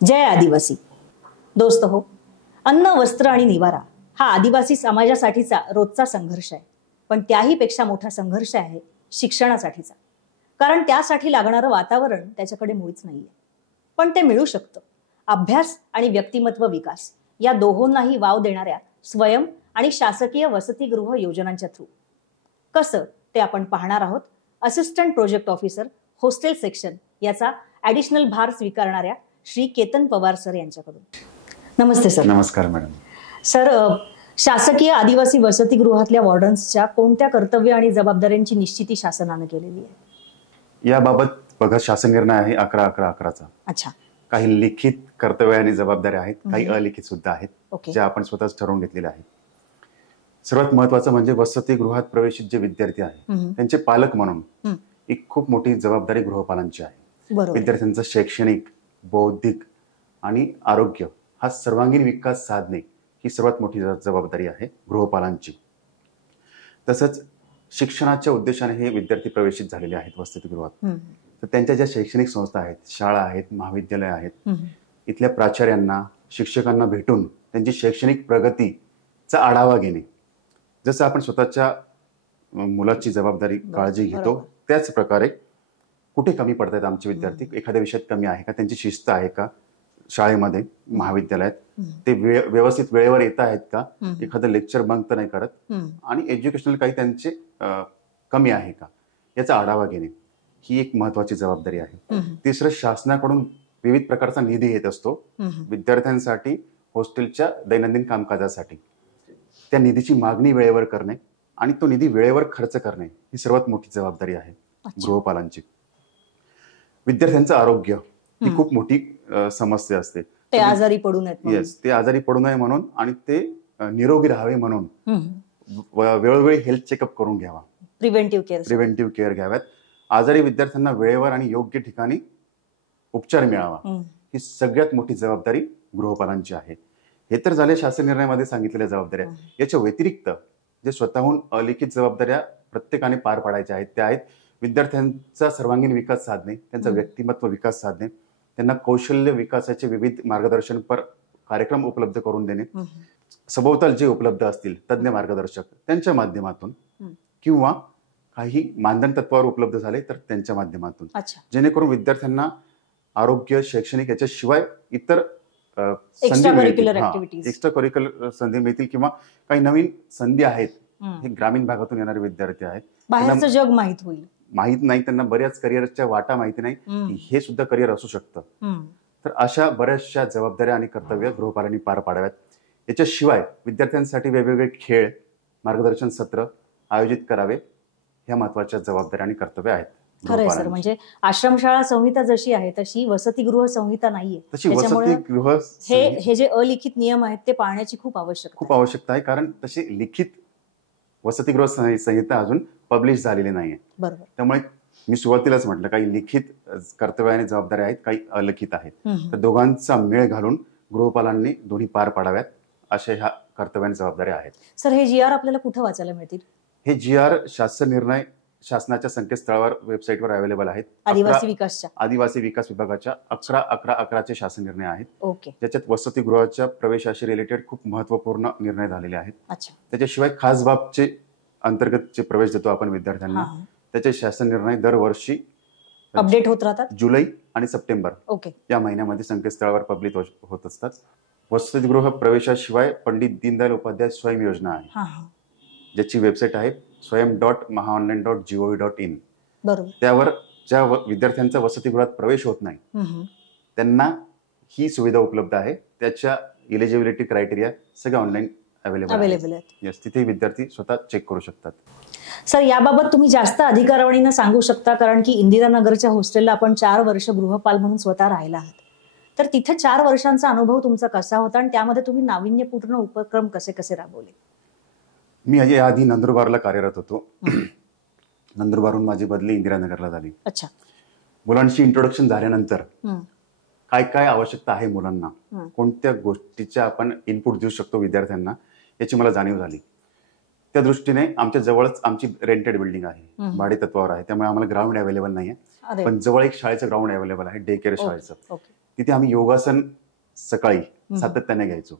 जय आदिवासी. दोस्त हो, अन्न, वस्त्र आणि निवारा हा आदिवासी समाजासाठीचा रोजचा संघर्ष आहे. पण त्याही पेक्षा मोठा संघर्ष आहे शिक्षणासाठीचा. कारण त्यासाठी लागणारं वातावरण त्याच्याकडे मुळीच नाहीये. पण ते मिळू शकतं अभ्यास आणि व्यक्तिमत्व विकास या दोहोंनाही वाव देणाऱ्या स्वयं आणि शासकीय वसतिगृह योजनांच्या थ्रू. कसं ते आपण पाहणार आहोत assistant project officer hostel section याचा ऍडिशनल भार स्वीकारणाऱ्या श्री केतन पवार सर यांच्याकडून. नमस्ते सर. नमस्कार मॅडम. सर, शासकीय आदिवासी वसतिगृहातल्या वॉर्डन्सच्या कोणत्या कर्तव्य आणि जबाबदाऱ्यांची निश्चिती शासनाने केलेली आहे? याबाबत बघा, शासन निर्णय आहे 11/11/11चा. अच्छा. काही लिखित कर्तव्य आणि जबाबदाऱ्या आहेत, काही अलिखित सुद्धा आहेत, ज्या आपण स्वतःच ठरवून घेतलेल्या आहेत. सर्वात महत्वाचं म्हणजे वसतिगृहात प्रवेशित जे विद्यार्थी आहेत त्यांचे पालक म्हणून एक खूप मोठी जबाबदारी गृहपालांची आहे. विद्यार्थ्यांचं शैक्षणिक, बौद्धिक आणि आरोग्य हा सर्वांगीण विकास साधणे ही सर्वात मोठी जबाबदारी आहे गृहपालांची. तसंच शिक्षणाच्या उद्देशाने हे विद्यार्थी प्रवेशित झालेले आहेत वसतिगृहात. तर त्यांच्या ज्या शैक्षणिक संस्था आहेत, शाळा आहेत, महाविद्यालय आहेत, इथल्या प्राचार्यांना, शिक्षकांना भेटून त्यांची शैक्षणिक प्रगतीचा आढावा घेणे. जसं आपण स्वतःच्या मुलाची जबाबदारी काळजी घेतो त्याच प्रकारे कुठे कमी पडतात आमचे विद्यार्थी, एखाद्या विषयात कमी आहे का, त्यांची शिस्त आहे का शाळेमध्ये, महाविद्यालयात, ते व्यवस्थित वेळेवर येत आहेत का, एखादं लेक्चर बंक तर नाही करत, आणि एज्युकेशनल काही त्यांचे कमी आहे का याचा आढावा घेणे ही एक महत्वाची जबाबदारी आहे. तिसरं, शासनाकडून विविध प्रकारचा निधी येत असतो विद्यार्थ्यांसाठी हॉस्टेलच्या दैनंदिन कामकाजासाठी. त्या निधीची मागणी वेळेवर करणे आणि तो निधी वेळेवर खर्च करणे ही सर्वात मोठी जबाबदारी आहे गृहपालांची. विद्यार्थ्यांचं आरोग्य ही खूप मोठी समस्या असते. ते आजारी पडू नयेत. येस, ते आजारी पडू नये म्हणून आणि ते निरोगी राहावे म्हणून वेळोवेळी हेल्थ चेकअप करून घ्यावा, प्रिव्हेंटिव्ह केअर घ्याव्यात. आजारी विद्यार्थ्यांना वेळेवर आणि योग्य ठिकाणी उपचार मिळावा ही सगळ्यात मोठी जबाबदारी गृहपालांची आहे. हे तर झाले शासन निर्णयामध्ये सांगितलेल्या जबाबदाऱ्या. याच्या व्यतिरिक्त जे स्वतःहून अलिखित जबाबदाऱ्या प्रत्येकाने पार पाडायच्या आहेत त्या आहेत विद्यार्थ्यांचा सर्वांगीण विकास साधणे, त्यांचा व्यक्तिमत्व विकास साधणे, त्यांना कौशल्य विकासाचे विविध मार्गदर्शनपर कार्यक्रम उपलब्ध करून देणे, सभोवताल जे उपलब्ध असतील तज्ज्ञ मार्गदर्शक त्यांच्या माध्यमातून, किंवा काही मानधन तत्वावर उपलब्ध झाले तर त्यांच्या माध्यमातून, जेणेकरून विद्यार्थ्यांना आरोग्य, शैक्षणिक याच्याशिवाय इतर एक्स्ट्रा करिक्युलर संधी मिळतील, किंवा काही नवीन संधी आहेत. हे ग्रामीण भागातून येणारे विद्यार्थी आहेत, बाहेरचं जग माहित नाही, त्यांना बऱ्याच करिअरच्या वाटा माहिती नाही, हे सुद्धा करिअर असू शकतं. तर अशा बऱ्याचशा जबाबदाऱ्या आणि कर्तव्य गृहपालांनी पार पाडाव्यात. याच्याशिवाय विद्यार्थ्यांसाठी वेगवेगळे खेळ, मार्गदर्शन सत्र आयोजित करावे, ह्या महत्वाच्या जबाबदाऱ्या आणि कर्तव्य आहेत. खरंय सर, म्हणजे आश्रमशाळा संहिता जशी आहे तशी वसतिगृह संहिता नाहीये. वसतिगृह हे जे अलिखित नियम आहेत ते पाळण्याची खूप आवश्यकता आहे. कारण तशी लिखित वसतिगृह संहिता अजून पब्लिश झालेली नाहीये. बरोबर. त्यामुळे मी सुरुवातीलाच म्हटलं, काही लिखित कर्तव्य आणि जबाबदाऱ्या आहेत, काही अलिखित आहेत. तर दोघांचा मेळ घालून गृहपालांनी दोन्ही पार पाडाव्यात, अशा ह्या कर्तव्य आणि जबाबदाऱ्या आहेत. सर, हे GR आपल्याला कुठे वाचायला मिळतील? हे GR शासन निर्णय शासनाच्या संकेतस्थळावर, वेबसाईटवर अवेलेबल आहेत. आदिवासी विकास विभागाच्या 11/11/11चे शासन निर्णय आहेत. ज्याच्यात वसतिगृहाच्या प्रवेशाशी रिलेटेड खूप महत्वपूर्ण निर्णय झालेले आहेत. त्याच्याशिवाय खास बाबचे अंतर्गत जे प्रवेश देतो आपण विद्यार्थ्यांना, त्याचे शासन निर्णय दरवर्षी अपडेट होत राहतात. जुलै आणि सप्टेंबर या महिन्यामध्ये संकेतस्थळावर पब्लिक होत असतात. वसतिगृह प्रवेशाशिवाय पंडित दीनदयाल उपाध्याय स्वयं योजना आहे, ज्याची वेबसाईट आहे swayam.mahaonline.gov.in. त्यावर ज्या विद्यार्थ्यांचा वसतिगृहात प्रवेश होत नाही त्यांना ही सुविधा उपलब्ध आहे. त्याच्या इलिजिबिलिटी क्रायटेरिया सगळ्या ऑनलाईन अवेलेबल आहेत. तिथे विद्यार्थी स्वतः चेक करू शकतात. सर, याबाबत तुम्ही जास्त अधिकारावणीनं सांगू शकता, कारण की इंदिरानगरच्या हॉस्टेलला आपण 4 वर्ष गृहपाल म्हणून स्वतः राहिला आहात. तर तिथे 4 वर्षांचा अनुभव तुमचा कसा होता आणि त्यामध्ये तुम्ही नाविन्यपूर्ण उपक्रम कसे कसे राबवले? मी आधी नंदुरबारला कार्यरत होतो. नंदुरबारहून माझी बदली इंदिरानगरला झाली. अच्छा. मुलांशी इंट्रोडक्शन झाल्यानंतर काय काय आवश्यकता आहे मुलांना, कोणत्या गोष्टीच्या आपण इनपुट देऊ शकतो विद्यार्थ्यांना, याची मला जाणीव झाली. त्या दृष्टीने आमच्या जवळच आमची रेंटेड बिल्डिंग आहे, भाडे तत्वावर आहे, त्यामुळे आम्हाला ग्राउंड अवेलेबल नाहीये. पण जवळ एक शाळेचं ग्राउंड अवेलेबल आहे, डे केअर शाळेचं. तिथे आम्ही योगासन सकाळी सातत्याने घ्यायचो.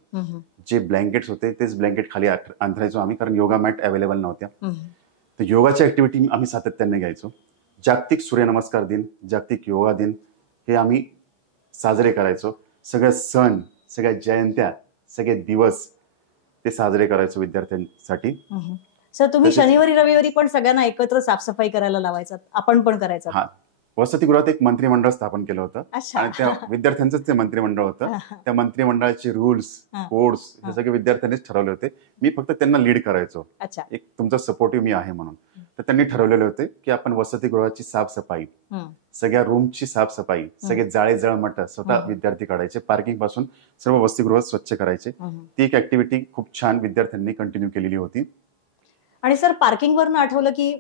जे ब्लँकेट्स होते तेच ब्लँकेट खाली अंथरायचो आम्ही, कारण योगा मॅट अवेलेबल नव्हत्या. तर योगाची ऍक्टिव्हिटी आम्ही सातत्याने घ्यायचो. जागतिक सूर्यनमस्कार दिन, जागतिक योगा दिन हे आम्ही साजरे करायचो. सगळे सण, सगळ्या जयंत्या, सगळे दिवस ते साजरे करायचो विद्यार्थ्यांसाठी. सर, तुम्ही शनिवारी रविवारी पण सगळ्यांना एकत्र साफसफाई करायला लावायचा, आपण पण करायचं? हा, वसतिगृहात एक मंत्रिमंडळ स्थापन केलं होतं आणि त्या विद्यार्थ्यांचंच ते मंत्रिमंडळ होतं. त्या मंत्रिमंडळाचे रूल्स, कोड्स हे सगळे विद्यार्थ्यांनीच ठरवले होते. मी फक्त त्यांना लीड करायचो, एक तुमचा सपोर्टिव्ह मी आहे म्हणून. तर त्यांनी ठरवलेले होते की आपण वसतिगृहाची साफसफाई, सगळ्या रूमची साफसफाई, सगळे जाळे जळमट स्वतः विद्यार्थी काढायचे, पार्किंग पासून सर्व वसतिगृह स्वच्छ करायचे. ती एक ऍक्टिव्हिटी खूप छान विद्यार्थ्यांनी कंटिन्यू केलेली होती. आणि सर, पार्किंगवरनं आठवलं की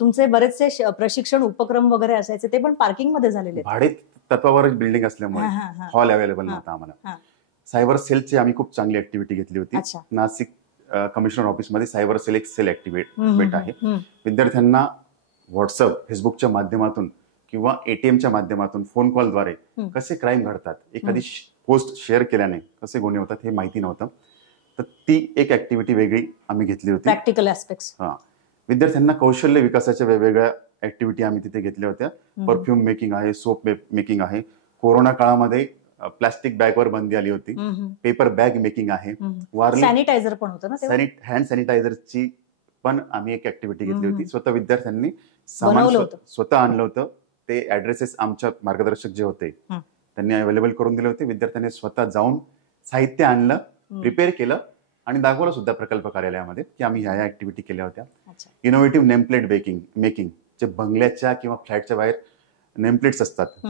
तुमचे बरेचसे प्रशिक्षण उपक्रम वगैरे असायचे, ते पण पार्किंग मध्ये झालेले? भाडे तत्वावर बिल्डिंग असल्यामुळे हॉल अवेलेबल नव्हता आम्हाला. सायबर सेलची आम्ही खूप चांगली ऍक्टिव्हिटी घेतली होती. नाशिक कमिशनर ऑफिसमध्ये सायबर सेल एक सेल ऍक्टिव्हिटी आहे. विद्यार्थ्यांना व्हॉट्सअप, फेसबुकच्या माध्यमातून किंवा एटीएमच्या माध्यमातून, फोन कॉलद्वारे कसे क्राईम घडतात, एखादी पोस्ट शेअर केल्याने कसे गुन्हे होतात हे माहिती नव्हतं. तर ती एक ऍक्टिव्हिटी वेगळी आम्ही घेतली होती. Practical aspects. विद्यार्थ्यांना कौशल्य विकासाच्या वेगवेगळ्या ऍक्टिव्हिटी आम्ही तिथे घेतल्या होत्या. परफ्यूम मेकिंग आहे, सोप मेकिंग आहे. कोरोना काळामध्ये प्लास्टिक बॅगवर बंदी आली होती. पेपर बॅग मेकिंग आहे. सॅनिटायझर पण होतं ना, हँड सॅनिटायझरची पण आम्ही एक ऍक्टिव्हिटी घेतली होती. स्वतः विद्यार्थ्यांनी सामान स्वतः आणलं होतं. ते ऍड्रेसेस आमच्या मार्गदर्शक जे होते त्यांनी अवेलेबल करून दिले होते. विद्यार्थ्यांनी स्वतः जाऊन साहित्य आणलं, प्रिपेअर केलं आणि दाखवलं सुद्धा प्रकल्प कार्यालयामध्ये की आम्ही ह्या ऍक्टिव्हिटी केल्या होत्या. इनोव्हेटिव्ह नेमप्लेट मेकिंग, जे बंगल्याच्या किंवा फ्लॅटच्या बाहेर नेमप्लेट्स असतात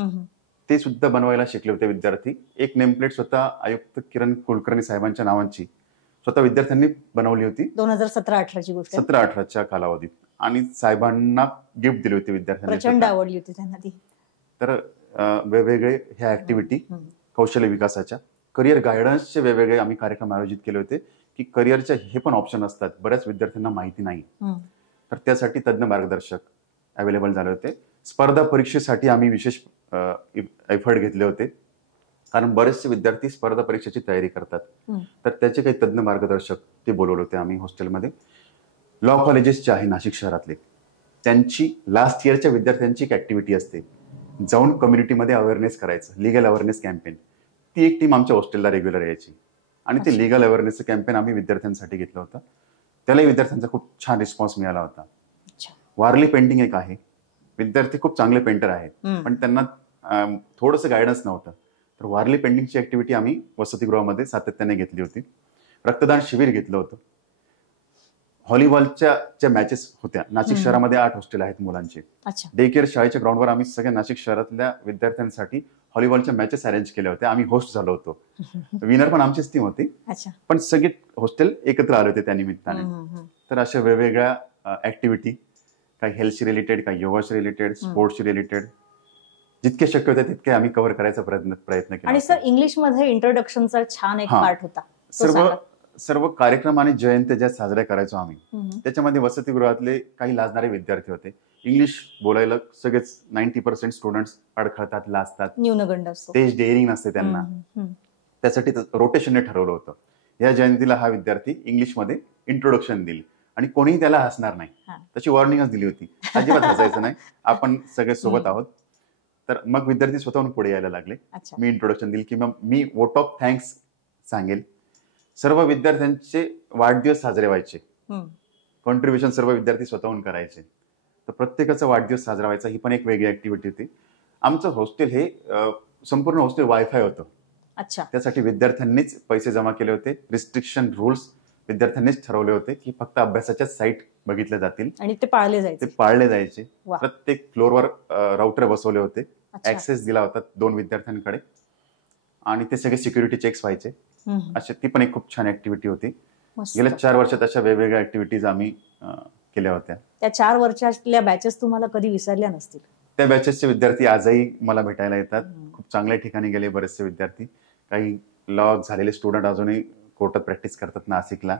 ते सुद्धा बनवायला शिकले होते विद्यार्थी. एक नेमप्लेट स्वतः आयुक्त किरण कुलकर्णी साहेबांच्या नावांची स्वतः विद्यार्थ्यांनी बनवली होती. 2017-18ची गोष्ट, 17-18च्या कालावधीत. आणि साहेबांना गिफ्ट दिली होती विद्यार्थ्यांनी, प्रचंड आवडली होती त्यांना ती. तर वेगवेगळे ह्या ऍक्टिव्हिटी कौशल्य विकासाच्या, करिअर गायडन्सचे वेगवेगळे आम्ही कार्यक्रम आयोजित केले होते की करिअरचे हे पण ऑप्शन असतात, बऱ्याच विद्यार्थ्यांना माहिती नाही. तर त्यासाठी तज्ञ मार्गदर्शक अवेलेबल झाले होते. स्पर्धा परीक्षेसाठी आम्ही विशेष एफर्ट घेतले होते, कारण बरेचसे विद्यार्थी स्पर्धा परीक्षेची तयारी करतात. तर त्याचे काही तज्ञ मार्गदर्शक ते बोलवले होते आम्ही हॉस्टेलमध्ये. लॉ कॉलेजेसचे आहे नाशिक शहरातले, त्यांची लास्ट इयरच्या विद्यार्थ्यांची एक ऍक्टिव्हिटी असते, जाऊन कम्युनिटीमध्ये अवेअरनेस करायचं, लिगल अवेअरनेस कॅम्पेन. ती एक टीम आमच्या हॉस्टेलला रेग्युलर यायची आणि ते लिगल अवेअरनेसचं कॅम्पेन आम्ही विद्यार्थ्यांसाठी घेतलं होतं. त्यालाही विद्यार्थ्यांचा खूप छान रिस्पॉन्स मिळाला होता. वारली पेंटिंग एक आहे, विद्यार्थी खूप चांगले पेंटर आहेत पण त्यांना थोडंसं गायडन्स नव्हतं. तर वारली पेंटिंगची ऍक्टिव्हिटी आम्ही वसतिगृहामध्ये सातत्याने घेतली होती. रक्तदान शिबिर घेतलं होतं. व्हॉलीबॉलच्या ज्या मॅचेस होत्या, नाशिक शहरामध्ये 8 हॉस्टेल आहेत मुलांचे. डे केअर शाळेच्या ग्राउंडवर आम्ही सगळ्या नाशिक शहरातल्या विद्यार्थ्यांसाठी व्हॉलीबॉलच्या मॅचेस अरेंज केल्या होत्या. आम्ही होस्ट झालो होतो. विनर पण आमचीच टीम होती, पण सगळे हॉस्टेल एकत्र आले होते त्या निमित्ताने. तर अशा वेगवेगळ्या ऍक्टिव्हिटी, काही हेल्थशी रिलेटेड, काही योगाशी रिलेटेड, स्पोर्ट्सशी रिलेटेड, जितके शक्य होते तितके आम्ही कव्हर करायचा प्रयत्न केला. आणि सर, इंग्लिशमध्ये इंट्रोडक्शनचा छान एक पार्ट होता. सर्व कार्यक्रम आणि जयंत्या ज्या साजऱ्या करायचो आम्ही, त्याच्यामध्ये वसतिगृहातले काही लाजणारे विद्यार्थी होते. इंग्लिश बोलायला सगळेच 90% स्टुडंट्स अडखळतात, लाजतात, न्यूनगंड असतो, स्टेज डेअरिंग नसते त्यांना. त्यासाठी रोटेशनने ठरवलं होतं, या जयंतीला हा विद्यार्थी इंग्लिशमध्ये इंट्रोडक्शन देईल आणि कोणीही त्याला हसणार नाही. त्याची वॉर्निंगच दिली होती, अजिबात हसायचं नाही, आपण सगळे सोबत आहोत. तर मग विद्यार्थी स्वतःहून पुढे यायला लागले. मी इंट्रोडक्शन देईल किंवा मी वोट ऑफ थँक्स सांगेल. सर्व विद्यार्थ्यांचे वाढदिवस साजरे व्हायचे, कॉन्ट्रीब्युशन सर्व विद्यार्थी स्वतःहून करायचे. तर प्रत्येकाचा वाढदिवस साजरा व्हायचा. ही पण एक वेगळी ऍक्टिव्हिटी होती. आमचं हॉस्टेल हे संपूर्ण हॉस्टेल वायफाय होतं. त्यासाठी विद्यार्थ्यांनीच पैसे जमा केले होते. रिस्ट्रिक्शन रूल्स विद्यार्थ्यांनीच ठरवले होते की फक्त अभ्यासाच्या साईट बघितल्या जातील आणि ते पाळले जायचे. प्रत्येक फ्लोअरवर राउटर बसवले होते, ऍक्सेस दिला होता 2 विद्यार्थ्यांकडे आणि ते सगळे सिक्युरिटी चेक्स व्हायचे. अशी ती पण एक खूप छान ऍक्टिव्हिटी होती. गेल्या 4 वर्षात अशा वेगवेगळ्या ऍक्टिव्हिटीज आम्ही केल्या होत्या. त्या 4 वर्षातल्या बॅचेस तुम्हाला कधी विसरल्या नसतील? त्या बॅचेसचे विद्यार्थी आजही मला भेटायला येतात. खूप चांगल्या ठिकाणी गेले बरेचसे विद्यार्थी. काही लॉ झालेले स्टुडंट अजूनही कोर्टात प्रॅक्टिस करतात नाशिकला,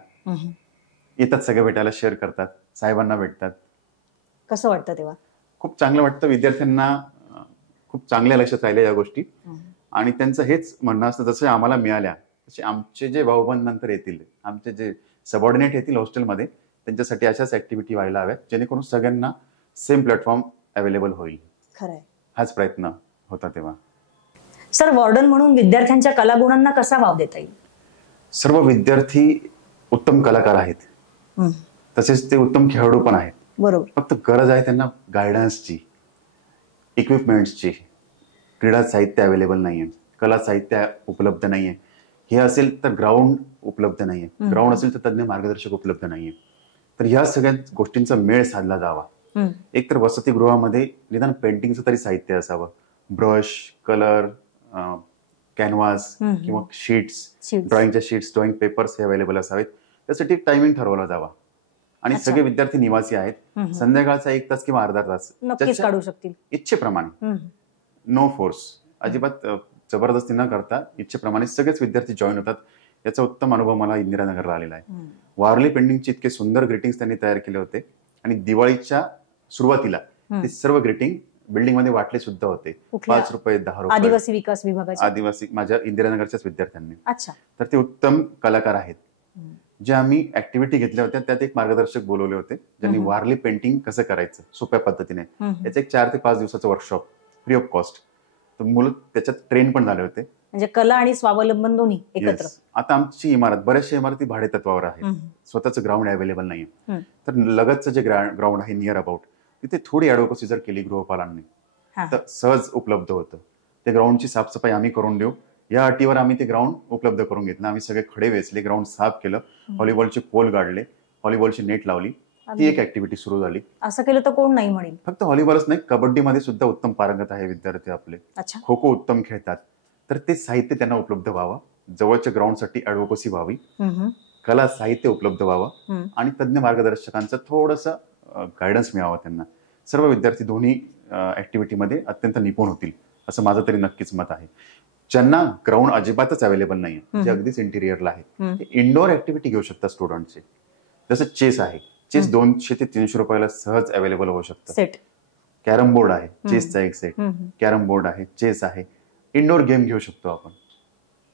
येतात सगळे भेटायला, शेअर करतात, साहेबांना भेटतात. कसं वाटतं तेव्हा? खूप चांगलं वाटतं. विद्यार्थ्यांना खूप चांगल्या लक्षात राहिल्या या गोष्टी. आणि त्यांचं हेच म्हणणं असतं, जसं आम्हाला मिळाल्या तसे आमचे जे भाऊबंद नंतर येतील, आमचे जे सबऑर्डिनेट येतील हॉस्टेलमध्ये, त्यांच्यासाठी अशाच ऍक्टिव्हिटी व्हायला हव्यात जेणेकरून सगळ्यांना सेम प्लॅटफॉर्म अवेलेबल होईल. खरंय. हाच प्रयत्न होता तेव्हा. सर, वॉर्डन म्हणून विद्यार्थ्यांच्या कलागुणांना कसा वाव देता येईल? सर्व विद्यार्थी उत्तम कलाकार आहेत, तसेच ते उत्तम खेळाडू पण आहेत. बरोबर. फक्त गरज आहे त्यांना गायडन्सची, इक्विपमेंट्सची. क्रीडा साहित्य अवेलेबल नाहीये, कला साहित्य उपलब्ध नाहीये. हे असेल तर ग्राउंड उपलब्ध नाहीये, ग्राउंड असेल तर तज्ञ मार्गदर्शक उपलब्ध नाहीये. तर ह्या सगळ्या गोष्टींचा मेळ साधला जावा. एक तर वसतिगृहामध्ये निदान पेंटिंगचं तरी साहित्य असावं, ब्रश, कलर, कॅनव्हास किंवा शीट्स, ड्रॉइंगच्या शीट्स, ड्रॉइंग पेपर्स हे अवेलेबल असावेत. त्यासाठी टायमिंग ठरवला जावा. आणि सगळे विद्यार्थी निवासी आहेत, संध्याकाळचा 1 तास किंवा अर्धा तास नक्कीच काढू शकतील इच्छेप्रमाणे. नो फोर्स, अजिबात जबरदस्ती न करता इच्छेप्रमाणे सगळेच विद्यार्थी जॉईन होतात. याचा उत्तम अनुभव मला इंदिरानगरला आलेला आहे. वारली पेंटिंगचे इतके सुंदर ग्रीटिंग्स त्यांनी तयार केले होते आणि दिवाळीच्या सुरुवातीला ते सर्व ग्रीटिंग बिल्डिंग मध्ये वाटले सुद्धा होते. 5 रुपये, 10 रुपये. आदिवासी विकास विभागाचे, आदिवासी, माझ्या इंदिरानगरच्याच विद्यार्थ्यांनी. अच्छा. तर ते उत्तम कलाकार आहेत. जे आम्ही ऍक्टिव्हिटी घेतल्या होत्या त्यात एक मार्गदर्शक बोलवले होते, ज्यांनी वारली पेंटिंग कसं करायचं सोप्या पद्धतीने, याचं एक 4 ते 5 दिवसाचं वर्कशॉप फ्री ऑफ कॉस्ट. तर मुलं त्याच्यात ट्रेन पण झाले होते. म्हणजे कला आणि स्वावलंबन दोन्ही एकत्र. आता आमची इमारत, बऱ्याचशा इमारती भाडे तत्वावर आहेत, स्वतःचं ग्राउंड अवेलेबल नाहीये. तर लगतचं जे ग्राउंड आहे नियर अबाउट, तिथे थोडी ऍडव्होकसी जर केली गृहपालांनी तर सहज उपलब्ध होतं. ते ग्राउंडची साफसफाई आम्ही करून देऊ या अटीवर आम्ही ते ग्राउंड उपलब्ध करून घेतलं. आम्ही सगळे खडे वेचले, ग्राउंड साफ केलं, व्हॉलीबॉलचे पोल गाडले, व्हॉलीबॉलची नेट लावली. ती एक ऍक्टिव्हिटी सुरू झाली. असं केलं तर कोण नाही म्हणेल. फक्त व्हॉलीबॉलच नाही, कबड्डीमध्ये सुद्धा उत्तम पारंगत आहे विद्यार्थी आपले. खो खो उत्तम खेळतात. तर ते साहित्य त्यांना उपलब्ध व्हावं, जवळच्या ग्राउंडसाठी ऍडव्होकसी व्हावी, कला साहित्य उपलब्ध व्हावं आणि तज्ञ मार्गदर्शकांचं थोडंसं गायडन्स मिळावं त्यांना. सर्व विद्यार्थी दोन्ही ऍक्टिव्हिटीमध्ये अत्यंत निपुण होतील असं माझं तरी नक्कीच मत आहे. ज्यांना ग्राउंड अजिबातच अवेलेबल नाहीये, जे अगदीच इंटिरियरला आहे, इंडोर ऍक्टिव्हिटी घेऊ शकतात स्टुडंटचे. जसं चेस आहे, चेस 200 ते 300 रुपयाला सहज अवेलेबल होऊ शकतं. कॅरम बोर्ड आहे, चेसचा एक सेट, कॅरम बोर्ड आहे, चेस आहे, इंडोर गेम घेऊ शकतो आपण.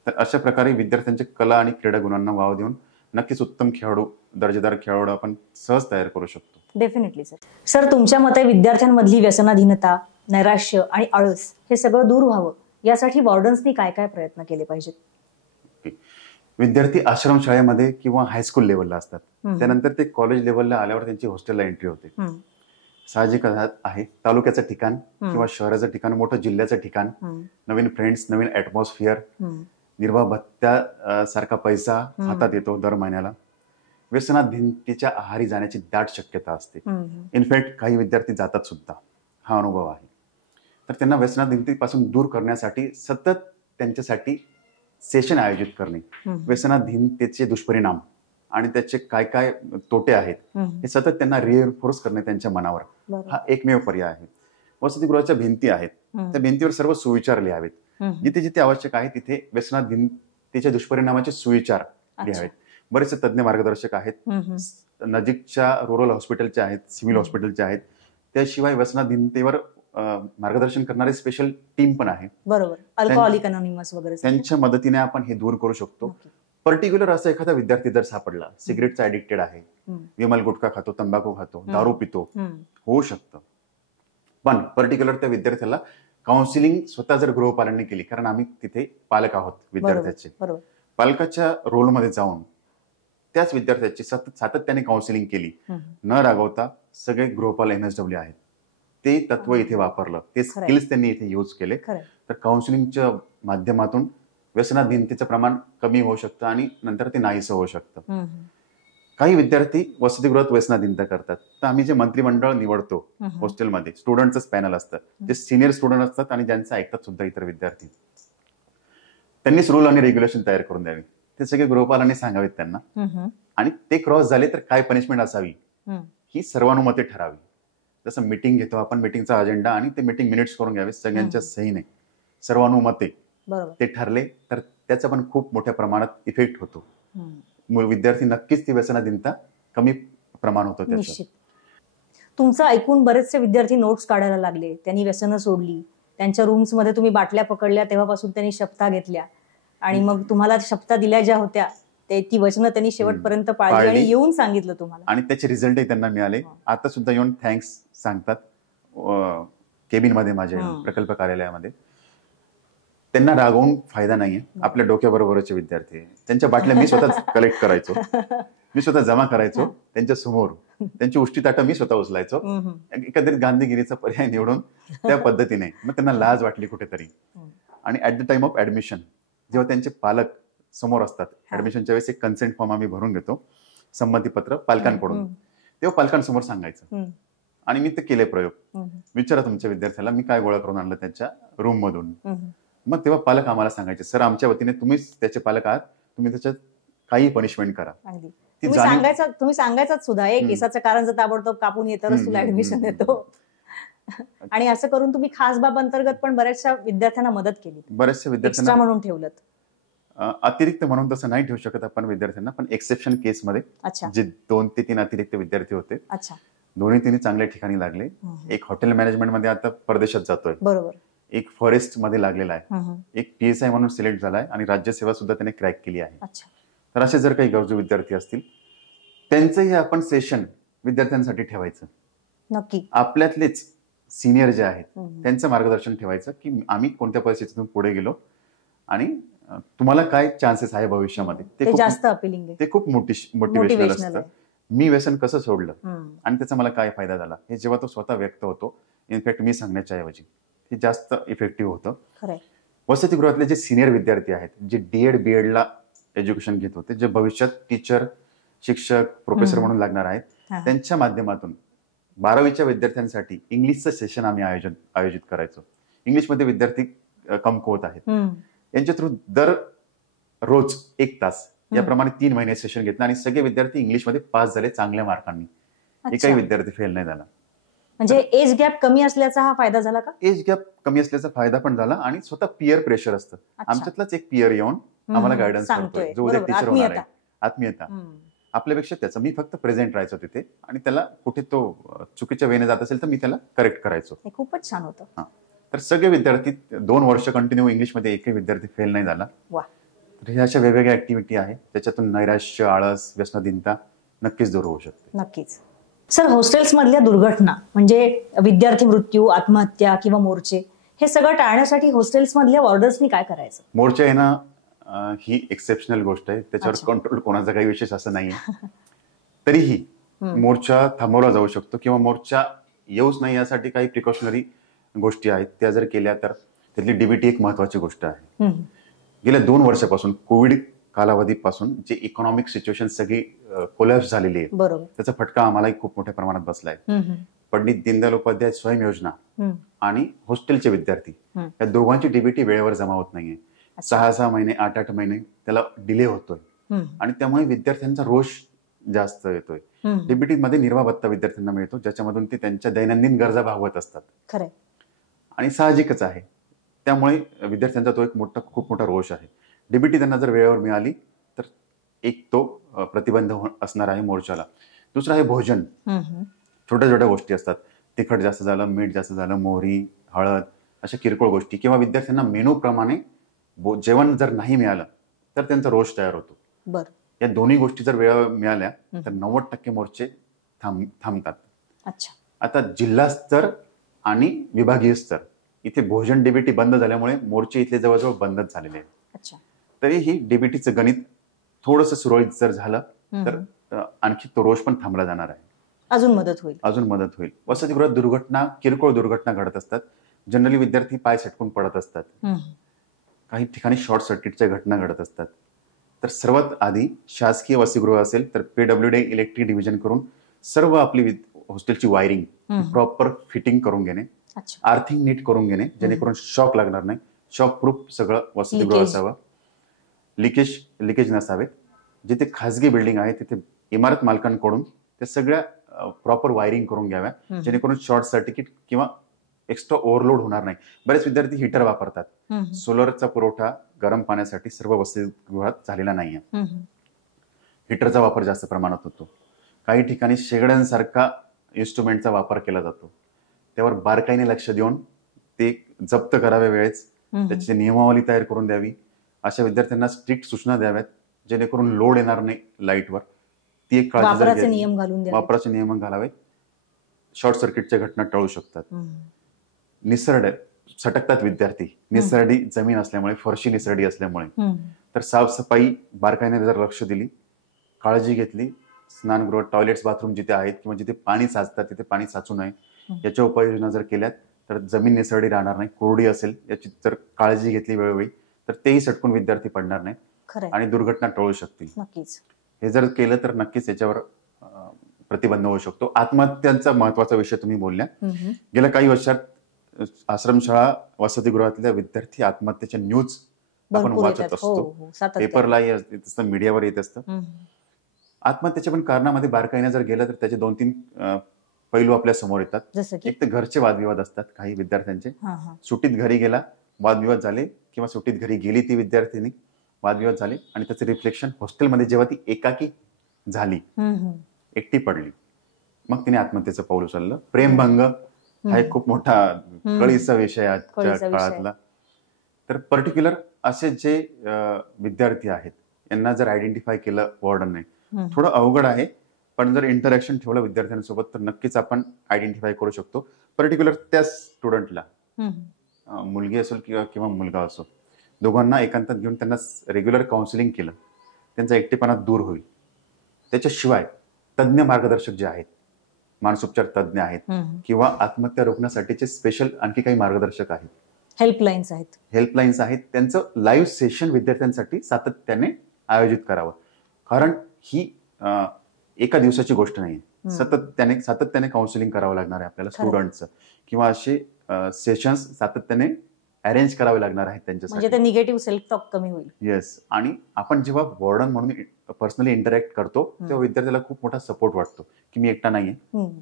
तर अशा प्रकारे विद्यार्थ्यांच्या कला आणि क्रीडा गुणांना वाव देऊन नक्कीच उत्तम खेळाडू, दर्जेदार खेळाडू आपण सहज तयार करू शकतो. Definitely sir. सर, तुमच्या मते विद्यार्थ्यांमधली व्यसनाधीनता, नैराश्य आणि आळस हे सगळं दूर व्हावं यासाठी वॉर्डन्सनी काय काय प्रयत्न केले पाहिजेत? विद्यार्थी आश्रमशाळेमध्ये किंवा हायस्कूल लेवलला असतात, त्यानंतर ते कॉलेज लेवलला आल्यावर त्यांची हॉस्टेलला एंट्री होते. साहजिक आहे, तालुक्याचं ठिकाण किंवा शहराचं ठिकाण, मोठं जिल्ह्याचं ठिकाण, नवीन फ्रेंड्स, नवीन ऍटमॉस्फिअर, निर्वाह भत्त्या सारखा पैसा हातात येतो दर महिन्याला. व्यसनाधीनतेच्या आहारी जाण्याची दाट शक्यता असते. इनफॅक्ट काही विद्यार्थी जातात सुद्धा, हा अनुभव आहे. तर त्यांना व्यसनाधीनतेपासून दूर करण्यासाठी सतत त्यांच्यासाठी सेशन आयोजित करणे, व्यसनाधीनतेचे दुष्परिणाम आणि त्याचे काय काय तोटे आहेत हे सतत त्यांना रिएन्फोर्स करणे त्यांच्या मनावर, हा एकमेव पर्याय आहे. वसतिगृहाच्या भिंती आहेत, त्या भिंतीवर सर्व सुविचार लिहावेत. जिथे जिथे आवश्यक आहे तिथे व्यसनाधीनतेच्या दुष्परिणामाचे सुविचार लिहावेत. बरेचसे तज्ञ मार्गदर्शक आहेत, नजीकच्या रुरल हॉस्पिटलचे आहेत, सिव्हिल हॉस्पिटलचे आहेत. त्याशिवाय व्यसनाधीनतेवर मार्गदर्शन करणारे स्पेशल टीम पण आहे. बरोबर. अल्कोहोलिक अनोनिमस वगैरे, त्यांच्या मदतीने आपण हे दूर करू शकतो. पर्टिक्युलर असा एखादा विद्यार्थी जर सापडला, सिगरेटचा ऍडिक्टेड आहे, विमल गुटखा खातो, तंबाखू खातो, दारू पितो, होऊ शकतं. पण पर्टिक्युलर त्या विद्यार्थ्याला काउन्सिलिंग स्वतः जर गृहपालांनी केली, कारण आम्ही तिथे पालक आहोत विद्यार्थ्याचे, पालकाच्या रोलमध्ये जाऊन त्याच विद्यार्थ्याची सातत्याने काउन्सिलिंग केली, न रागवता सगळे गृहपाल MSW आहेत, ते तत्व इथे वापरलं, ते स्किल्स त्यांनी इथे यूज केले, तर काउन्सिलिंगच्या माध्यमातून व्यसनाधीनतेचं प्रमाण कमी होऊ शकतं आणि नंतर ते नाहीसं होऊ शकतं. काही विद्यार्थी वसतिगृहात व्यसनाधीनता करतात, तर आम्ही जे मंत्रिमंडळ निवडतो हॉस्टेलमध्ये, स्टुडंटच पॅनल असतं, जे सिनियर स्टुडंट असतात आणि ज्यांचं ऐकतात सुद्धा इतर विद्यार्थी, त्यांनीच रूल आणि रेग्युलेशन तयार करून द्यावे. ते सगळे गृहपालांनी सांगावेत त्यांना, आणि ते क्रॉस झाले तर काय पनिशमेंट असावी ही सर्वानुमते ठरावी. जसं मीटिंग घेतो आपण, मीटिंगचा अजेंडा आणि ते मीटिंग मिनिट्स करून घ्यावे सगळ्यांच्या सहीने, सर्वानुमते ते ठरले तर त्याचा पण खूप मोठ्या प्रमाणात इफेक्ट होतो. विद्यार्थी नक्कीच ती व्यसनाधीनता कमी प्रमाण होतं त्याचं. तुमचं ऐकून बरेचसे विद्यार्थी नोट्स काढायला लागले, त्यांनी व्यसनं सोडली, त्यांच्या रूम्स मध्ये तुम्ही बाटल्या पकडल्या तेव्हापासून त्यांनी शपथा घेतल्या आणि मग तुम्हाला शपथा दिल्या ज्या होत्या ती वचनं त्यांनी शेवटपर्यंत पाळली आणि येऊन सांगितलं तुम्हाला, आणि त्याचे रिझल्टही त्यांना मिळाले. आता सुद्धा येऊन थँक्स सांगतात केबिन मध्ये, माझ्या प्रकल्प कार्यालयामध्ये. त्यांना रागवून फायदा नाहीये. आपल्या डोक्याबरोबरचे विद्यार्थी, त्यांच्या बाटल्या मी स्वतः कलेक्ट करायचो, मी स्वतः जमा करायचो त्यांच्या समोर, त्यांची उष्टी ताटं मी स्वतः उचलायचो. एकंदरीत गांधीगिरीचा पर्याय निवडून त्या पद्धतीने. मग त्यांना लाज वाटली कुठेतरी. आणि at the time of admission, जेव्हा त्यांचे पालक समोर असतात, ऍडमिशनच्या वेळेस एक कन्सेंट फॉर्म आम्ही भरून घेतो, संमतीपत्र पालकांकडून, तेव्हा पालकांसमोर सांगायचं. आणि मी ते केले प्रयोग. विचारा तुमच्या विद्यार्थ्याला मी काय गोळा करून आणलं त्यांच्या रूम मधून. मग तेव्हा पालक आम्हाला सांगायचे, सर आमच्या वतीने तुम्हीच त्याचे पालक आहात, तुम्ही त्याच्यात काही पनिशमेंट करा. तुम्ही सांगायचाच सुद्धा, एक केसाचं कारण जर ताबडतोब कापून येतच तुला ऍडमिशन येतो. आणि असं करून तुम्ही खास बाब अंतर्गत पण बऱ्याचशा विद्यार्थ्यांना मदत केली. बऱ्याचशा विद्यार्थ्यांना म्हणून ठेवलं, अतिरिक्त म्हणून तसं नाही ठेवू शकत आपण विद्यार्थ्यांना, पण एक्सेप्शन केसमध्ये जे 2 ते 3 अतिरिक्त विद्यार्थी होते, दोन्ही तिन्ही चांगल्या ठिकाणी लागले. एक हॉटेल मॅनेजमेंट मध्ये आता परदेशात जातोय, बरोबर, एक फॉरेस्ट मध्ये लागलेला आहे, एक PSI म्हणून सिलेक्ट झालाय आणि राज्यसेवा सुद्धा त्याने क्रॅक केली आहे. तर असे जर काही गरजू विद्यार्थी असतील, त्यांचंही आपण सेशन विद्यार्थ्यांसाठी ठेवायचं. नक्की आपल्यातलेच सिनियर जे आहेत त्यांचं मार्गदर्शन ठेवायचं की आम्ही कोणत्या परिस्थितीतून पुढे गेलो आणि तुम्हाला काय चान्सेस आहे भविष्यामध्ये. ते जास्त अपीलिंग आहे, ते खूप मोटिवेशनल असतं. मी व्यसन कसं सोडलं आणि त्याचा मला काय फायदा झाला, हे जेव्हा तो स्वतः व्यक्त होतो, इनफॅक्ट मी सांगण्याच्या ऐवजी, हे जास्त इफेक्टिव्ह होतं. वसतिगृहातले जे सिनियर विद्यार्थी आहेत, जे D.Ed B.Ed ला एज्युकेशन घेत होते, जे भविष्यात टीचर, शिक्षक, प्रोफेसर म्हणून लागणार आहेत, त्यांच्या माध्यमातून 12वीच्या विद्यार्थ्यांसाठी इंग्लिशचं सेशन आम्ही आयोजित करायचो. इंग्लिशमध्ये विद्यार्थी कमकुवत आहेत, यांच्या थ्रू दर रोज 1 तास याप्रमाणे 3 महिने सेशन घेतलं आणि सगळे विद्यार्थी इंग्लिशमध्ये पास झाले चांगल्या मार्कांनी. एकही विद्यार्थी फेल नाही झाला. म्हणजे एज गॅप कमी असल्याचा हा फायदा झाला का? एज गॅप कमी असल्याचा फायदा पण झाला आणि स्वतः पिअर प्रेशर असतं. आमच्यातलाच एक पिअर येऊन आम्हाला गायडन्स करतोय, जो उद्या टीचर होणार आहे. आत्मीयता आपल्यापेक्षा त्याचं, मी फक्त प्रेझेंट राहायचो तिथे आणि त्याला कुठे तो चुकीच्या वेने जात असेल तर मी त्याला करेक्ट करायचो. खूपच छान होतं. तर सगळे विद्यार्थी 2 वर्ष कंटिन्यू इंग्लिशमध्ये एकही विद्यार्थी फेल नाही झाला. तर ह्या अशा वेगवेगळ्या ऍक्टिव्हिटी आहे, त्याच्यातून नैराश्य, आळस, व्यसनाधीनता नक्कीच दूर होऊ शकते. नक्कीच. सर, हॉस्टेल्स मधल्या दुर्घटना म्हणजे विद्यार्थी मृत्यू, आत्महत्या किंवा मोर्चे, हे सगळं टाळण्यासाठी हॉस्टेल्स मधल्या वॉर्डर्सनी काय करायचं? मोर्चे येणं ही एक्सेप्शनल गोष्ट आहे, त्याच्यावर कंट्रोल कोणाचा काही विशेष असं नाहीये. तरीही मोर्चा थांबवला जाऊ शकतो किंवा मोर्चा येऊच नाही यासाठी काही प्रिकॉशनरी गोष्टी आहेत, त्या जर केल्या तर. त्यातली DBT एक महत्वाची गोष्ट आहे. गेल्या 2 वर्षापासून कोविड कालावधीपासून जे इकॉनॉमिक सिच्युएशन सगळी कोलॅप्स झालेली आहे, त्याचा फटका आम्हालाही खूप मोठ्या प्रमाणात बसलाय. पंडित दीनदयाल उपाध्याय स्वयं योजना आणि हॉस्टेलचे विद्यार्थी या दोघांची DBT वेळेवर जमा होत नाहीये. 6-6 महिने, 8-8 महिने त्याला डिले होतोय आणि त्यामुळे विद्यार्थ्यांचा रोष जास्त येतोय. DBT मध्ये निर्वाह भत्ता विद्यार्थ्यांना मिळतो, ज्याच्यामधून ते त्यांच्या दैनंदिन गरजा भागवत असतात. आणि साहजिकच आहे, त्यामुळे विद्यार्थ्यांचा तो एक खूप मोठा रोष आहे. DBT त्यांना जर वेळेवर मिळाली तर एक तो प्रतिबंध असणार आहे मोर्चाला. दुसरं आहे भोजन. छोट्या छोट्या गोष्टी असतात, तिखट जास्त झालं, मीठ जास्त झालं, मोहरी, हळद, अशा किरकोळ गोष्टी, किंवा विद्यार्थ्यांना मेनू प्रमाणे जेवण जर नाही मिळालं तर त्यांचा रोष तयार होतो. या दोन्ही गोष्टी जर वेळेवर मिळाल्या तर 90% मोर्चे थांबतात. आता जिल्हा स्तर आणि विभागीय स्तर इथे भोजन DBT बंद झाल्यामुळे मोर्चे इथले जवळजवळ बंदच झालेले आहेत. तरीही DBTचं गणित थोडंसं सुरळीत जर झालं तर आणखी तो रोष पण थांबला जाणार आहे. अजून मदत होईल. वसतिगृहात दुर्घटना, किरकोळ दुर्घटना घडत असतात. जनरली विद्यार्थी पाय सटकून पडत असतात, काही ठिकाणी शॉर्ट सर्किटच्या घटना घडत असतात. तर सर्वात आधी शासकीय वसतिगृह असेल तर PWD इलेक्ट्रिक डिव्हिजन करून सर्व आपली हॉस्टेलची वायरिंग प्रॉपर फिटिंग करून घेणे, आर्थिंग नीट करून घेणे, जेणेकरून शॉक लागणार नाही. शॉक प्रूफ सगळं वसतिगृह असावं, लिकेज नसावेत. जिथे खासगी बिल्डिंग आहे तिथे इमारत मालकांकडून त्या सगळ्या प्रॉपर वायरिंग करून घ्याव्या, जेणेकरून शॉर्ट सर्किट किंवा एक्स्ट्रा ओव्हरलोड होणार नाही. बरेच विद्यार्थी हीटर वापरतात. सोलरचा पुरवठा गरम पाण्यासाठी सर्व वसतिगृहात झालेला नाहीये. हीटरचा वापर जास्त प्रमाणात होतो. काही ठिकाणी शेगड्यांसारखा इन्स्ट्रुमेंटचा वापर केला जातो. त्यावर बारकाईने लक्ष देऊन ते जप्त करावे वेळेस, त्याची नियमावली तयार करून द्यावी, अशा विद्यार्थ्यांना स्ट्रिक्ट सूचना द्याव्यात जेणेकरून लोड येणार नाही लाईटवर. ती एक काळजी वापराचे नियम घालून द्यावे. वापराचे नियम घालावेत. शॉर्ट सर्किटच्या घटना टळू शकतात. निसरड सटकतात विद्यार्थी, निसरडी जमीन असल्यामुळे, फरशी निसरडी असल्यामुळे. तर साफसफाई बारकाईने जर लक्ष दिली, काळजी घेतली, स्नानगृह, टॉयलेट्स, बाथरूम जिथे आहेत किंवा जिथे पाणी साचतात तिथे पाणी साचू नये याच्या उपाययोजना जर केल्यात तर जमीन निसरडी राहणार नाही. कोरडी असेल याची जर काळजी घेतली वेळोवेळी तर तेही सटकून विद्यार्थी पडणार नाही आणि दुर्घटना टळू शकतील. नक्कीच हे जर केलं तर नक्कीच याच्यावर प्रतिबंध होऊ शकतो. आत्महत्यांचा महत्वाचा विषय तुम्ही बोलल्या. गेल्या काही वर्षात आश्रमशाळा वसतिगृहातल्या विद्यार्थी आत्महत्येच्या न्यूज आपण वाचत असतो, पेपरला येत असतं, मीडियावर येत असतं. आत्महत्येच्या पण कारणामध्ये बारकाईने जर गेलं तर त्याचे 2-3 पैलू आपल्या समोर येतात. एक तर घरचे वादविवाद असतात काही विद्यार्थ्यांचे. सुट्टीत घरी गेला, वादविवाद झाले, किंवा सुट्टीत घरी गेली ती विद्यार्थिनी, वादविवाद झाले आणि त्याचे रिफ्लेक्शन हॉस्टेलमध्ये जेव्हा ती एकाकी झाली, एकटी पडली, मग तिने आत्महत्येचं पाऊल उचललं. प्रेमभंग हा एक खूप मोठा कळीचा विषय आजच्या काळातला. तर पर्टिक्युलर असे जे विद्यार्थी आहेत यांना जर आयडेंटिफाय केलं वॉर्डनने, थोडं अवघड आहे, पण जर इंटरॅक्शन ठेवलं विद्यार्थ्यांसोबत तर नक्कीच आपण आयडेंटिफाय करू शकतो. पर्टिक्युलर त्या स्टुडंटला, मुलगी असेल किंवा मुलगा असो, दोघांना एकांतात घेऊन त्यांना रेग्युलर काउन्सिलिंग केलं, त्यांचा एकटेपणा दूर होईल. त्याच्याशिवाय तज्ज्ञ मार्गदर्शक जे आहेत, मानसोपचार तज्ज्ञ आहेत किंवा आत्महत्या रोखण्यासाठीचे स्पेशल आणखी काही मार्गदर्शक आहेत, हेल्पलाईन्स आहेत, त्यांचं लाईव्ह सेशन विद्यार्थ्यांसाठी सातत्याने आयोजित करावं. कारण ही एका दिवसाची गोष्ट नाही. सातत्याने काउन्सिलिंग करावं लागणार आहे आपल्याला स्टुडंटचं, किंवा असे सेशन्स सातत्याने अरेंज करावे लागणार आहेत त्यांच्यासाठी, म्हणजे निगेटिव्ह सेल्फ टॉक कमी होईल. येस. आणि आपण जेव्हा वॉर्डन म्हणून पर्सनली इंटरॅक्ट करतो तेव्हा विद्यार्थ्याला खूप मोठा सपोर्ट वाटतो की मी एकटा नाहीये.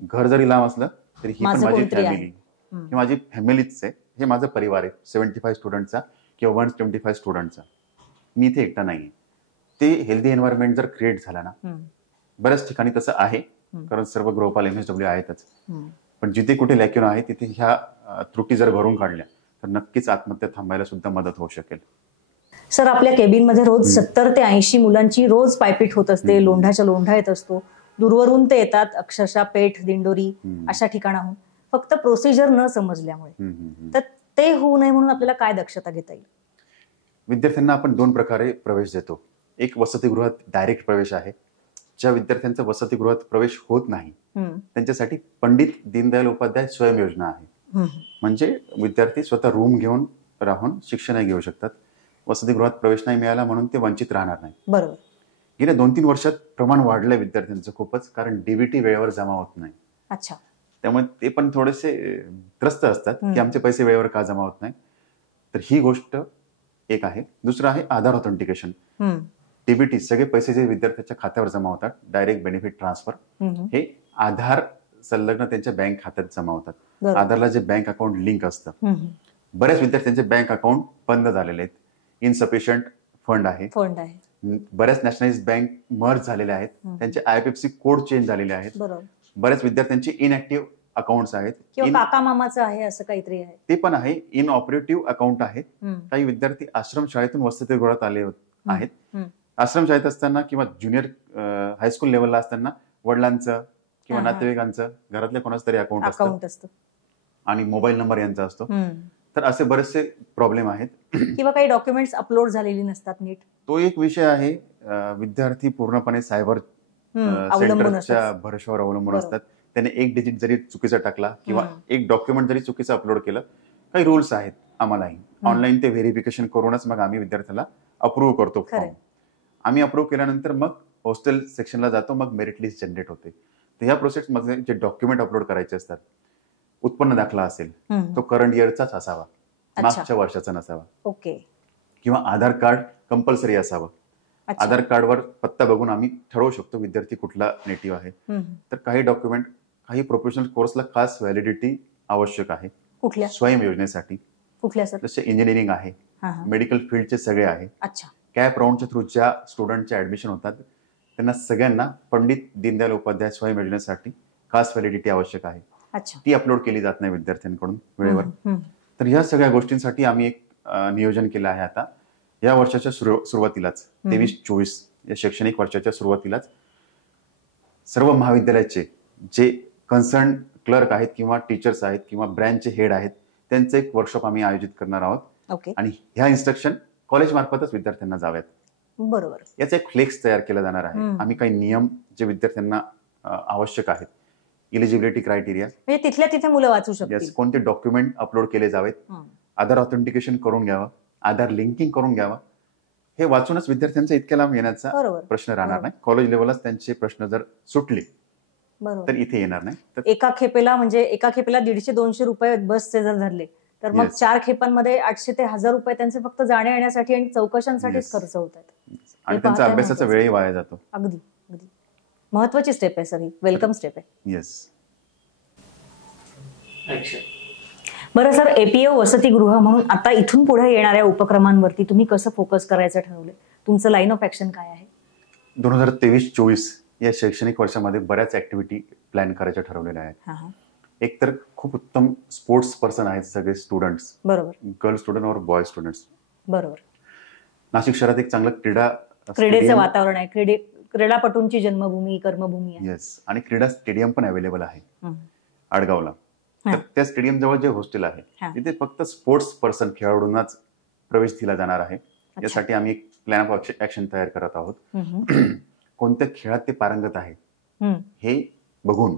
घर जरी लांब असलं तरी ही पण माझी फॅमिली, ही माझी फॅमिलीच आहे, हे माझा परिवार आहे 75 स्टुडंटचा किंवा 125 स्टुडंटचा, मी इथे एकटा नाहीये. ते हेल्दी एन्व्हायरमेंट जर क्रिएट झाला ना, बऱ्याच ठिकाणी तसं आहे, कारण सर्व गृहपाल MSW आहेतच, पण जिथे कुठे लॅक्युना आहे तिथे ह्या त्रुटी जर भरून काढल्या तर नक्कीच आत्महत्या थांबायला सुद्धा मदत होऊ शकेल. सर, आपल्या केबिनमध्ये रोज 70 ते 80 मुलांची रोज पायपीट होत असते, लोंढाच्या लोंढा येत असतो, दूरवरून ते येतात, अक्षरशः पेठ, दिंडोरी अशा ठिकाणाहून, फक्त प्रोसिजर न समजल्यामुळे. तर ते होऊ नये म्हणून आपल्याला काय दक्षता घेता येईल? विद्यार्थ्यांना आपण 2 प्रकारे प्रवेश देतो. एक वसतिगृहात डायरेक्ट प्रवेश आहे. ज्या विद्यार्थ्यांचा वसतिगृहात प्रवेश होत नाही त्यांच्यासाठी पंडित दीनदयाल उपाध्याय स्वयं योजना आहे. म्हणजे विद्यार्थी स्वतः रूम घेऊन राहून शिक्षण घेऊ शकतात. वसतिगृहात प्रवेश नाही मिळाला म्हणून ते वंचित राहणार नाही. बरोबर. गेल्या 2-3 वर्षात प्रमाण वाढलंय विद्यार्थ्यांचं खूपच, कारण डीबीटी वेळेवर जमा होत नाही. अच्छा. त्यामुळे ते पण थोडेसे त्रस्त असतात की आमचे पैसे वेळेवर का जमा होत नाही. तर ही गोष्ट एक आहे. दुसरं आहे आधार ऑथेंटिकेशन. डीबीटी सगळे पैसे जे विद्यार्थ्याच्या खात्यावर जमा होतात, डायरेक्ट बेनिफिट ट्रान्सफर, हे आधार संलग्न त्यांच्या बँक खात्यात जमा होतात. आधारला जे बँक अकाउंट लिंक असतं, बऱ्याच विद्यार्थ्यांचे बँक अकाउंट बंद झालेले आहेत, इनसफिशियंट फंड आहे, बऱ्याच नॅशनलाइज बँक मर्ज झालेल्या आहेत, त्यांचे IFSC कोड चेंज झालेले आहेत, बऱ्याच विद्यार्थ्यांचे इनऍक्टिव्ह अकाउंट्स आहेत, काका मामाचं आहे असं काहीतरी आहे, ते पण आहे, इन ऑपरेटिव्ह अकाउंट आहेत. काही विद्यार्थी आश्रमशाळेतून वसतिगृहात आले आहेत. आश्रमशाळेत असताना किंवा ज्युनियर हायस्कूल लेवलला असताना वडिलांचं किंवा नातेवाईकांचं, घरातल्या कोणाचं तरी अकाउंट असतं आणि मोबाईल नंबर यांचा असतो. तर असे बरेचसे प्रॉब्लेम आहेत. किंवा काही डॉक्युमेंट्स अपलोड झालेली नसतात नीट. तो एक विषय आहे. विद्यार्थी पूर्णपणे सायबर सेंटरच्या भरोश्यावर अवलंबून असतात. त्याने एक डिजिट जरी चुकीचा टाकला किंवा एक डॉक्युमेंट जरी चुकीचं अपलोड केलं, काही रूल्स आहेत आम्हालाही. ऑनलाईन ते व्हेरिफिकेशन करूनच मग आम्ही विद्यार्थ्याला अप्रूव्ह करतो फॉर्म. आम्ही अप्रूव्ह केल्यानंतर मग हॉस्टेल सेक्शनला जातो, मग मेरिट लिस्ट जनरेट होते. तर ह्या प्रोसेसमध्ये जे डॉक्युमेंट अपलोड करायचे असतात, उत्पन्न दाखला असेल तो करंट इयरचाच असावा, मागच्या वर्षाचा नसावा. ओके. किंवा आधार कार्ड कंपल्सरी असावं. आधार कार्डवर पत्ता बघून आम्ही ठरवू शकतो विद्यार्थी कुठला नेटिव्ह आहे. तर काही डॉक्युमेंट, काही प्रोफेशनल कोर्सला खास व्हॅलिडिटी आवश्यक आहे. कुठल्या? स्वयं योजनेसाठी. कुठल्या सर? जसे इंजिनिअरिंग आहे, मेडिकल फील्डचे सगळे आहे. अच्छा. कॅप राऊंडच्या थ्रू ज्या स्टुडंटचे ऍडमिशन होतात त्यांना सगळ्यांना पंडित दीनदयाल उपाध्याय स्वयं योजनेसाठी खास व्हॅलिडिटी आवश्यक आहे. ती अपलोड केली जात नाही विद्यार्थ्यांकडून वेळेवर. तर ह्या सगळ्या गोष्टींसाठी आम्ही एक नियोजन केलं आहे आता या वर्षाच्या सुरुवातीलाच 23-24 या शैक्षणिक वर्षाच्या सुरुवातीलाच सर्व महाविद्यालयाचे जे कन्सर्न क्लर्क आहेत किंवा टीचर्स आहेत किंवा ब्रँचचे हेड आहेत त्यांचं एक वर्कशॉप आम्ही आयोजित करणार आहोत आणि ह्या इन्स्ट्रक्शन कॉलेज मार्फतच विद्यार्थ्यांना जाव्यात. बरोबर. याचा एक फ्लेक्स तयार केला जाणार आहे. आम्ही काही नियम जे विद्यार्थ्यांना आवश्यक आहेत, इलिजिबिलिटी क्रायटेरिया, म्हणजे तिथल्या तिथे मुलं वाचू शकतील, कोणते डॉक्युमेंट अपलोड केले जावेत, आधार ऑथेंटिकेशन करून घ्यावं, आधार लिंकिंग करून घ्यावं, हे वाचूनच विद्यार्थ्यांचा इतक्या लांब येण्याचा प्रश्न राहणार नाही. कॉलेज लेवलच त्यांचे प्रश्न जर सुटले तर इथे येणार नाही. तर एका खेपेला 150-200 रुपये बसचे जर धरले तर मग 4 खेपांमध्ये 800 ते 1000 रुपये त्यांचे फक्त जाण्या येण्यासाठी आणि चौकशांसाठीच खर्च होत आहेत आणि त्यांचा अभ्यासाचा वेळही वाया जातो. अगदी अगदी महत्वाची स्टेप आहे सर, ही वेलकम स्टेप आहे. येस. बरं सर, एपीओ वसतिगृह म्हणून आता इथून पुढे येणाऱ्या उपक्रमांवरती तुम्ही कसं फोकस करायचं ठरवलं? तुमचं लाईन ऑफ ऍक्शन काय आहे? 2023-24 या शैक्षणिक वर्षामध्ये बऱ्याच ऍक्टिव्हिटी प्लॅन करायच्या ठरवलेल्या आहेत. एक तर खूप उत्तम स्पोर्ट्स पर्सन आहेत सगळे स्टुडंट्स, बरोबर, गर्ल स्टुडंट और बॉय स्टुडंट्स. बरोबर. नाशिक शहरात एक चांगलं क्रीडेचं वातावरण आहे, क्रीडापटूंची जन्मभूमी, कर्मभूमी आहे. येस. आणि क्रीडा स्टेडियम पण अवेलेबल आहे आडगावला. तर त्या स्टेडियम जवळ जे हॉस्टेल आहे तिथे फक्त स्पोर्ट्स पर्सन खेळाडूंनाच प्रवेश दिला जाणार आहे. यासाठी आम्ही एक प्लॅन ऑफ ऍक्शन तयार करत आहोत. कोणत्या खेळात ते पारंगत आहेत हे बघून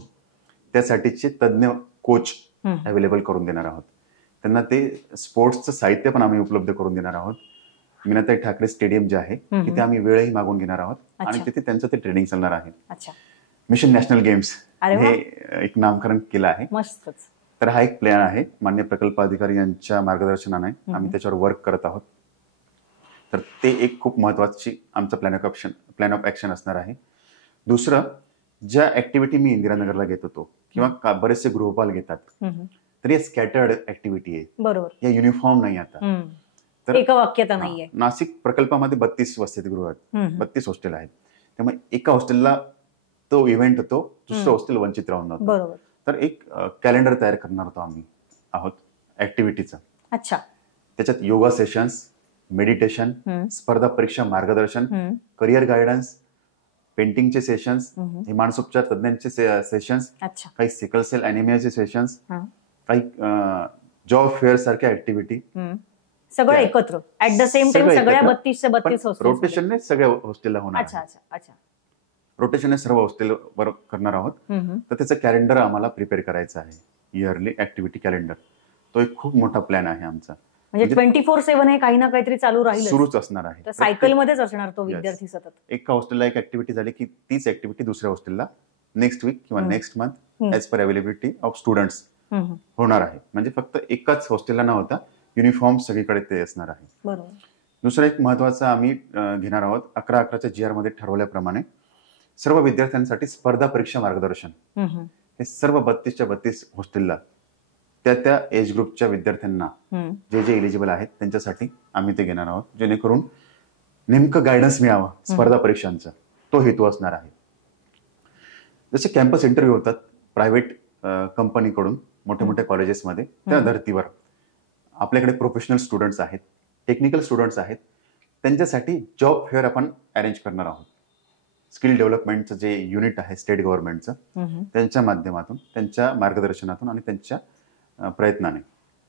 त्यासाठीचे तज्ञ कोच अवेलेबल करून देणार आहोत. त्यांना ते स्पोर्ट्सचं साहित्य पण आम्ही उपलब्ध करून देणार आहोत. मीनाताई ठाकरे स्टेडियम जे आहे तिथे आम्ही वेळही मागून घेणार आहोत आणि तिथे त्यांचं ते ट्रेनिंग चालणार आहे. मिशन नॅशनल गेम्स हे एक नामकरण केलं आहे. तर हा एक प्लॅन आहे, मान्य प्रकल्प अधिकारी यांच्या मार्गदर्शनाने आम्ही त्याच्यावर वर्क करत आहोत. तर ते एक खूप महत्वाची आमचं प्लॅन ऑफ ऍक्शन असणार आहे. दुसरं, ज्या ऍक्टिव्हिटी मी इंदिरानगरला घेत होतो किंवा बरेचसे गृहपाल घेतात तर या स्कॅटर्ड ऍक्टिव्हिटी आहे, बरोबर, या युनिफॉर्म नाही. आता तर एका वाक्यात नाहीये. नाशिक प्रकल्पामध्ये 32 वसतिगृह आहेत, 32 हॉस्टेल आहेत. त्यामुळे एका हॉस्टेलला तो इव्हेंट होतो, दुसरं हॉस्टेल वंचित राहून जातो. बरोबर. तर एक कॅलेंडर तयार करणार होतो आम्ही ऍक्टिव्हिटीचं. अच्छा. त्याच्यात योगा सेशन्स, मेडिटेशन, स्पर्धा परीक्षा मार्गदर्शन, करिअर गायडन्स, पेंटिंगचे सेशन्स, हे मानसोपचार तज्ञांचे सेशन्स, काही सिकल सेल अॅनिमियाचे सेशन्स, काही जॉब फेअर सारख्या ऍक्टिव्हिटी, सगळं एकत्र ऍट द सेम टाइम सगळ्या 32 रोटेशनने सगळ्या हॉस्टेलला होणार. अच्छा. रोटेशनने सर्व हॉस्टेलवर करणार आहोत. तर त्याचं कॅलेंडर आम्हाला प्रिपेअर करायचं आहे, इयरली ऍक्टिव्हिटी कॅलेंडर. तो एक खूप मोठा प्लॅन आहे आमचा. म्हणजे 24/7 हे काही ना काहीतरी चालू राहील, सुरूच असणार आहे. सायकल मध्येच असणार तो विद्यार्थी सतत. एका हॉस्टेलला एक ऍक्टिव्हिटी झाली की तीच ऍक्टिव्हिटी दुसऱ्या हॉस्टेलला नेक्स्ट वीक किंवा next month as per availability of students होणार आहे. म्हणजे फक्त एकाच हॉस्टेलला न होता युनिफॉर्म सगळीकडे ते असणार आहे. बरोबर. दुसरं एक महत्वाचं आम्ही घेणार आहोत, 11-11च्या GR मध्ये ठरवल्याप्रमाणे सर्व विद्यार्थ्यांसाठी स्पर्धा परीक्षा मार्गदर्शन हे सर्व 32 हॉस्टेलला त्या एज ग्रुपच्या विद्यार्थ्यांना जे एलिजिबल आहेत त्यांच्यासाठी आम्ही ते घेणार आहोत, जेणेकरून नेमकं गायडन्स मिळावं स्पर्धा परीक्षांचा, तो हेतू असणार आहे. जसे कॅम्पस इंटरव्ह्यू होतात प्रायव्हेट कंपनीकडून मोठ्या मोठ्या कॉलेजेसमध्ये, त्या धर्तीवर आपल्याकडे प्रोफेशनल स्टुडंट्स आहेत, टेक्निकल स्टुडंट्स आहेत, त्यांच्यासाठी जॉब फेअर आपण अरेंज करणार आहोत. स्किल डेव्हलपमेंटचं जे युनिट आहे स्टेट गव्हर्नमेंटचं, त्यांच्या माध्यमातून, त्यांच्या मार्गदर्शनातून आणि त्यांच्या प्रयत्नाने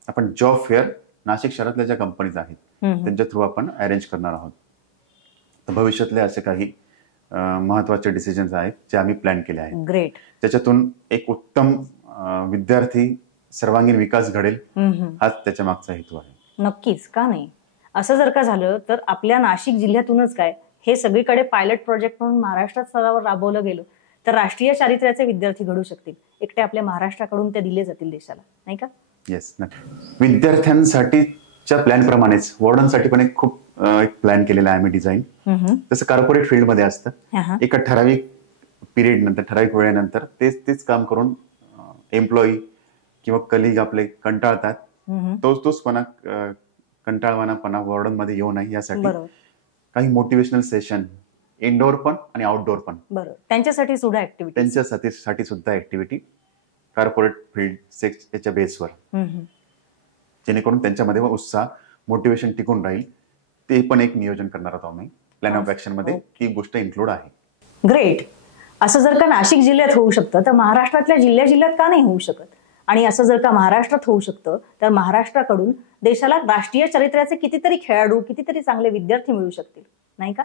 आपण जॉब फेअर नाशिक शहरातल्या ज्या कंपनीज आहेत त्यांच्या थ्रू आपण अरेंज करणार आहोत. तर भविष्यातले असे काही महत्वाचे डिसिजन्स आहेत जे आम्ही प्लॅन केले आहेत. ग्रेट. त्याच्यातून एक उत्तम विद्यार्थी सर्वांगीण विकास घडेल, हाच त्याच्या मागचा हेतू आहे. नक्कीच, का नाही. असं जर का झालं तर आपल्या नाशिक जिल्ह्यातूनच काय, हे सगळीकडे पायलट प्रोजेक्ट म्हणून महाराष्ट्र स्तरावर राबवलं गेलं तर राष्ट्रीय चारित्र्याचे विद्यार्थी घडू शकतील. एकटे आपल्या महाराष्ट्राकडून ते दिले जातील देशाला, नाही का? येस. विद्यार्थ्यांसाठीच्या प्लॅन प्रमाणेच वॉर्डनसाठी पण एक खूप एक प्लॅन केलेला आहे आम्ही डिझाईन. तसं कॉर्पोरेट फील्डमध्ये असतं, एका ठराविक पिरियड नंतर, ठराविक वेळेनंतर तेच काम करून एम्प्लॉई किंवा कलिग आपले कंटाळतात. तोचपणा, कंटाळवानापणा वॉर्डन मध्ये येऊ नये यासाठी काही मोटिवेशनल सेशन, इनडोअर पण आणि आउटडोअर पण, त्यांच्यासाठी सुद्धा ऍक्टिव्हिटी कॉर्पोरेट फील्ड याच्या बेसवर, जेणेकरून त्यांच्यामध्ये उत्साह, मोटिवेशन टिकून राहील. ते पण एक नियोजन करणार आहोत आम्ही प्लॅन ऑफ ऍक्शन मध्ये, ही गोष्ट इन्क्लूड आहे. ग्रेट. असं जर का नाशिक जिल्ह्यात होऊ शकतं तर महाराष्ट्रातल्या जिल्ह्यात का नाही होऊ शकत? आणि असं जर का महाराष्ट्रात होऊ शकतं तर महाराष्ट्राकडून देशाला राष्ट्रीय चरित्र्याचे कितीतरी खेळाडू, कितीतरी चांगले विद्यार्थी मिळू शकतील, नाही का?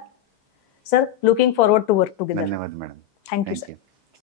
Sir, looking forward to work together. धन्यवाद मॅडम. Thank you sir.